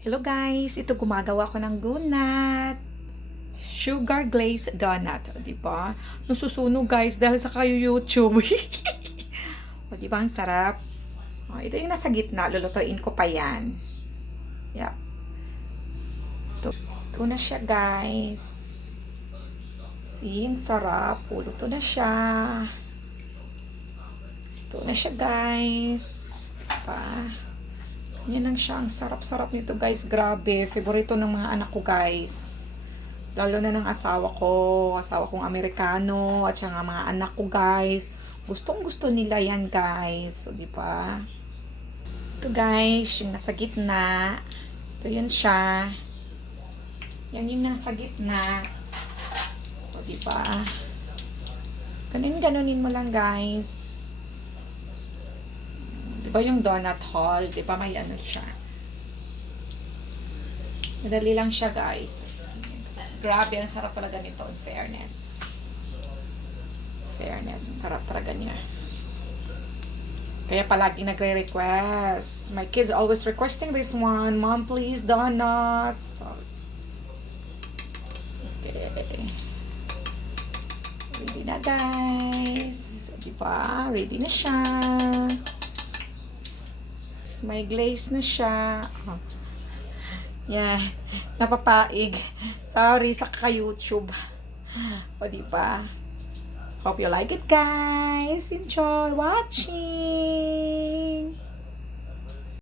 Hello guys, ito gumagawa ko ng donut. Sugar glazed donut, di ba? Nasusunog guys dahil sa kayo YouTube. O di ba ang sarap? O, ito yung nasa gitna, lulutuin ko pa yan. Yep. Ito na siya guys. See, ang sarap. Luto na siya. Ito na siya guys. Diba? Yan lang siya. Ang sarap-sarap nito guys. Grabe. Favorito ng mga anak ko guys. Lalo na ng asawa ko. Asawa kong Amerikano. At saka mga anak ko guys. Gustong gusto nila yan guys. So diba? Ito guys. Yung nasa gitna. Ito yun siya. Yan yung nasa gitna. So diba? Ganunin mo lang guys. Diba yung donut hall? Diba may ano siya? Madali lang siya guys. Grabe, ang sarap talaga nito. In fairness. Fairness, ang sarap talaga niya. Kaya palagi nagre-request. My kids always requesting this one. Mom, please, donuts. Okay. Ready na guys. Diba? Ready na siya. May glaze na siya. Oh. Yeah. Napapaig. Sorry sa ka-YouTube. O diba? Hope you like it guys. Enjoy watching.